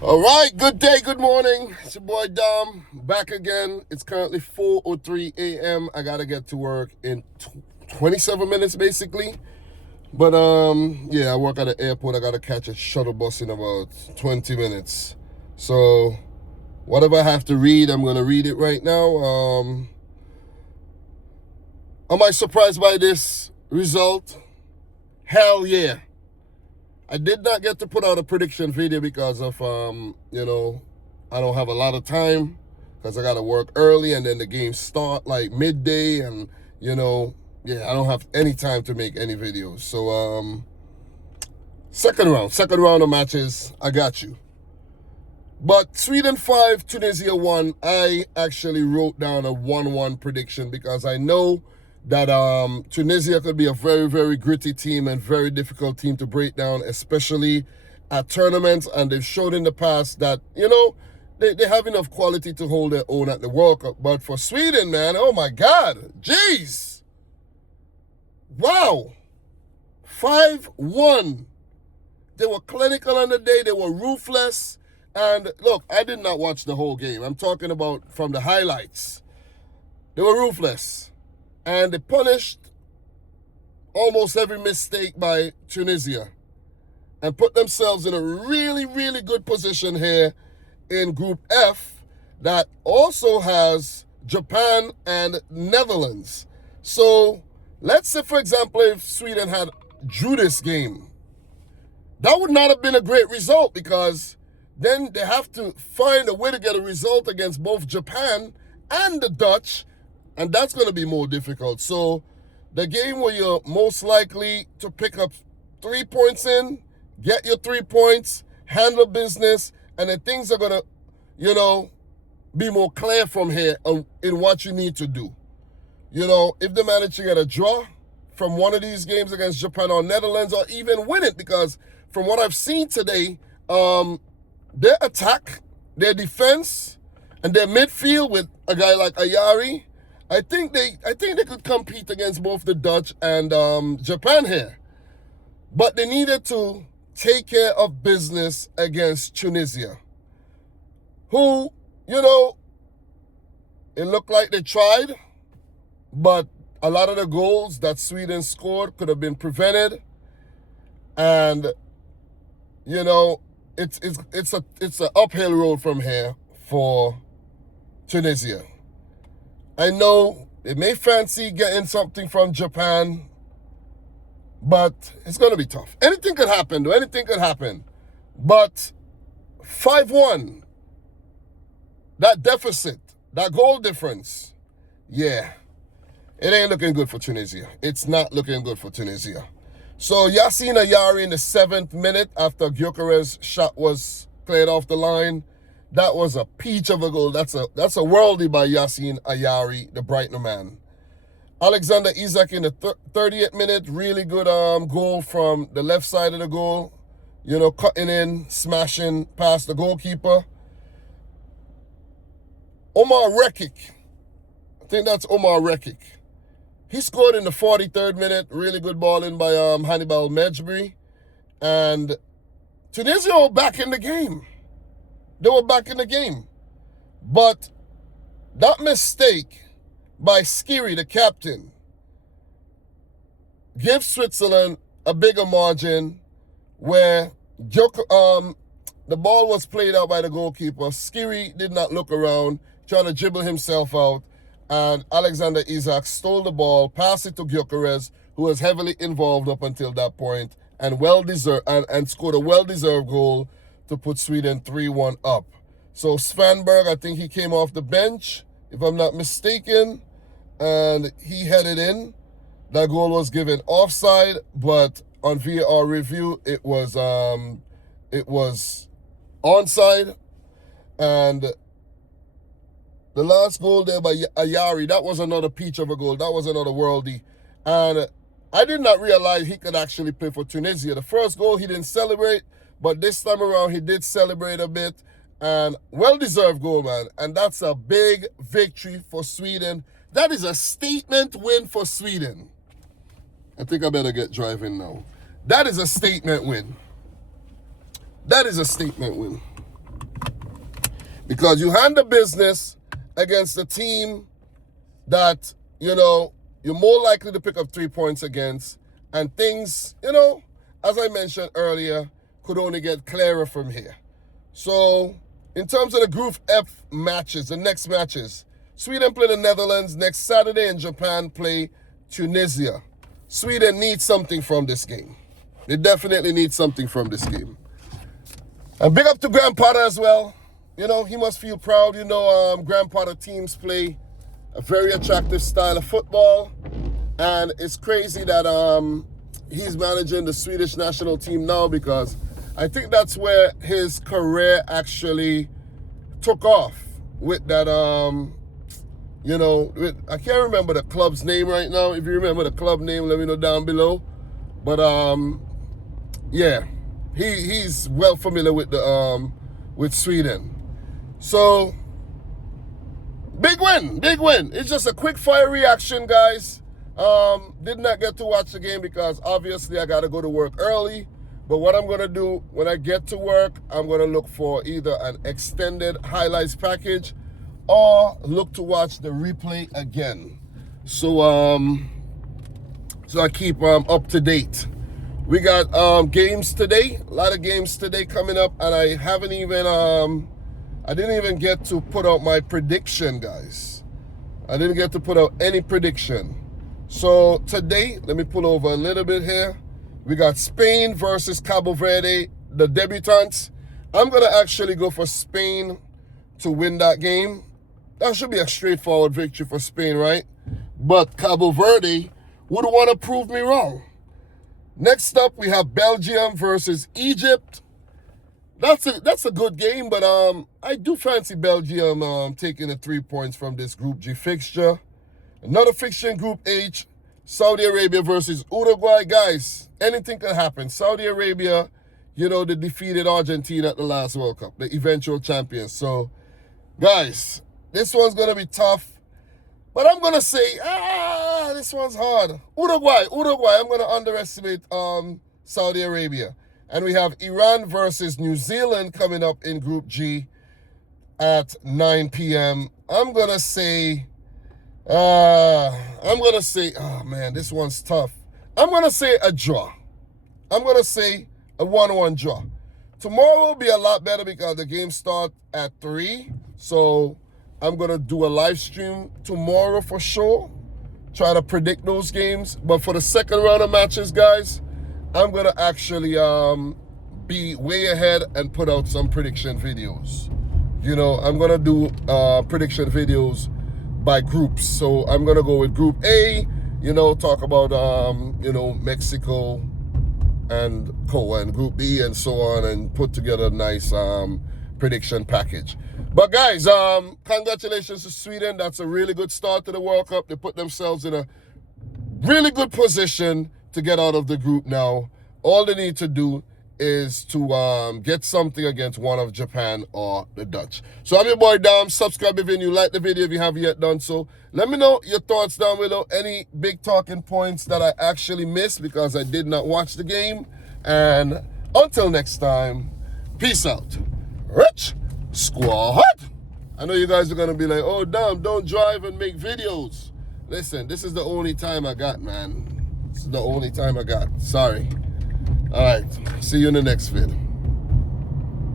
All right, good day, good morning. It's your boy Dom, back again. It's currently 4:03 a.m. I gotta get to work in 27 minutes, basically. But yeah, I work at the airport. I gotta catch a shuttle bus in about 20 minutes. So whatever I have to read, I'm gonna read it right now. Am I surprised by this result? Hell yeah. I did not get to put out a prediction video because of, I don't have a lot of time because I got to work early and then the games start like midday and, I don't have any time to make any videos. So, second round of matches, I got you. But Sweden 5, Tunisia 1, I actually wrote down a 1-1 prediction because I know that Tunisia could be a very, very gritty team and very difficult team to break down, especially at tournaments. And they've showed in the past that, they have enough quality to hold their own at the World Cup. But for Sweden, man, oh my God, jeez. Wow. 5-1. They were clinical on the day. They were ruthless. And look, I did not watch the whole game. I'm talking about from the highlights. They were ruthless. And they punished almost every mistake by Tunisia and put themselves in a really, really good position here in Group F that also has Japan and Netherlands. So let's say, for example, if Sweden had drew this game, that would not have been a great result because then they have to find a way to get a result against both Japan and the Dutch, and that's going to be more difficult. So the game where you're most likely to pick up 3 points in, get your 3 points, handle business, and then things are going to, be more clear from here in what you need to do. If they manage to get a draw from one of these games against Japan or Netherlands, or even win it, because from what I've seen today, their attack, their defense, and their midfield with a guy like Ayari, I think they could compete against both the Dutch and Japan here. But they needed to take care of business against Tunisia, who, it looked like they tried, but a lot of the goals that Sweden scored could have been prevented. And, it's an uphill road from here for Tunisia. I know they may fancy getting something from Japan, but it's going to be tough. Anything could happen, though. Anything could happen. But 5-1, that deficit, that goal difference, yeah, it ain't looking good for Tunisia. It's not looking good for Tunisia. So Yasin Ayari in the 7th minute after Gyökeres' shot was cleared off the line. That was a peach of a goal. That's a worldie by Yasin Ayari, the Brighton man. Alexander Isak in the 30th minute, really good goal from the left side of the goal. Cutting in, smashing past the goalkeeper. Omar Rekik, I think that's Omar Rekik. He scored in the 43rd minute, really good ball in by Hannibal Mejbri. And Tunisia were back in the game. They were back in the game. But that mistake by Skiri, the captain, gives Switzerland a bigger margin where the ball was played out by the goalkeeper. Skiri did not look around, trying to dribble himself out. And Alexander Isak stole the ball, passed it to Gyökeres, who was heavily involved up until that point, and and scored a well-deserved goal to put Sweden 3-1 up. So Svanberg, I think he came off the bench, if I'm not mistaken, and he headed in. That goal was given offside, but on VAR review, it was onside. And the last goal there by Ayari, that was another peach of a goal. That was another worldie. And I did not realize he could actually play for Tunisia. The first goal, he didn't celebrate, but this time around, he did celebrate a bit. And well-deserved goal, man. And that's a big victory for Sweden. That is a statement win for Sweden. I think I better get driving now. That is a statement win. That is a statement win. Because you hand the business against a team that, you know, you're more likely to pick up 3 points against, and things, you know, as I mentioned earlier, could only get clearer from here. So, in terms of the Group F matches, the next matches, Sweden play the Netherlands next Saturday, and Japan play Tunisia. Sweden needs something from this game. They definitely need something from this game. And big up to Graham Potter as well. You know, he must feel proud. You know, Graham Potter teams play a very attractive style of football. And it's crazy that he's managing the Swedish national team now, because I think that's where his career actually took off with that, you know, I can't remember the club's name right now. If you remember the club name, let me know down below. But yeah, he's well familiar with the with Sweden. So big win. It's just a quick fire reaction, guys. Did not get to watch the game because obviously I got to go to work early. But what I'm going to do when I get to work, I'm going to look for either an extended highlights package or look to watch the replay again. So I keep up to date. We got games today, a lot of games today coming up, and I haven't even I didn't even get to put out my prediction, guys. I didn't get to put out any prediction. So today, let me pull over a little bit here. We got Spain versus Cabo Verde, the debutants. I'm going to actually go for Spain to win that game. That should be a straightforward victory for Spain, right? But Cabo Verde would want to prove me wrong. Next up, we have Belgium versus Egypt. That's a good game, but I do fancy Belgium taking the 3 points from this Group G fixture. Another fixture in Group H, Saudi Arabia versus Uruguay. Guys, anything can happen. Saudi Arabia, you know, they defeated Argentina at the last World Cup, the eventual champions. So, guys, this one's going to be tough. But I'm going to say, this one's hard. Uruguay, I'm going to underestimate Saudi Arabia. And we have Iran versus New Zealand coming up in Group G at 9 p.m. I'm going to say, oh man, this one's tough. I'm going to say a draw. I'm going to say a 1-1 draw. Tomorrow will be a lot better because the game starts at 3. So I'm going to do a live stream tomorrow for sure. Try to predict those games. But for the second round of matches, guys, I'm going to actually be way ahead and put out some prediction videos. You know, I'm going to do prediction videos by groups. So I'm going to go with Group A, you know, talk about, you know, Mexico and Group B and so on, and put together a nice prediction package. But guys, congratulations to Sweden. That's a really good start to the World Cup. They put themselves in a really good position to get out of the group now. All they need to do is to get something against one of Japan or the Dutch. So I'm your boy Dom. Subscribe if you're new. Like the video if you haven't yet done so. Let me know your thoughts down below. Any big talking points that I actually missed because I did not watch the game. And until next time, peace out. Rich Squad. I know you guys are going to be like, oh, Dom, don't drive and make videos. Listen, this is the only time I got, man. This is the only time I got. Sorry. All right. See you in the next vid.